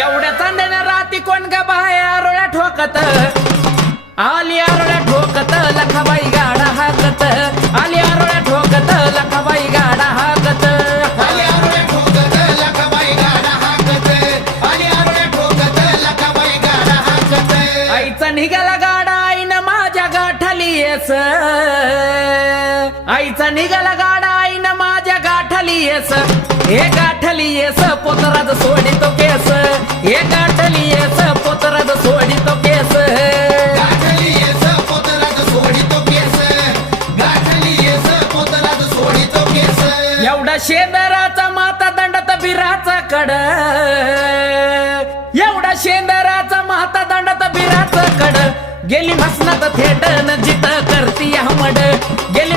एवढ्या चांदण्या राती कोण ग बाय? आरोळ्या ठोकत. आली आरोळ्या ठोकत लखाबाई गाडा हाकत आली आरोळ्या ठोकत लखाबाई गाडा हाकत आईचा निघाला गाडा आईनं माझ्या गाठाली येस. आईचा निघाला गाडा आईनं माझ्या गाठाली येस. हे गाठली येस पोतराज सोडितो केस. एवढा शेंदराचा माता दंडात बिराचा कड. एवढा शेंदराचा माता दंडात बिराचा कड. गेली मसनात थेट न जित करती मड गेली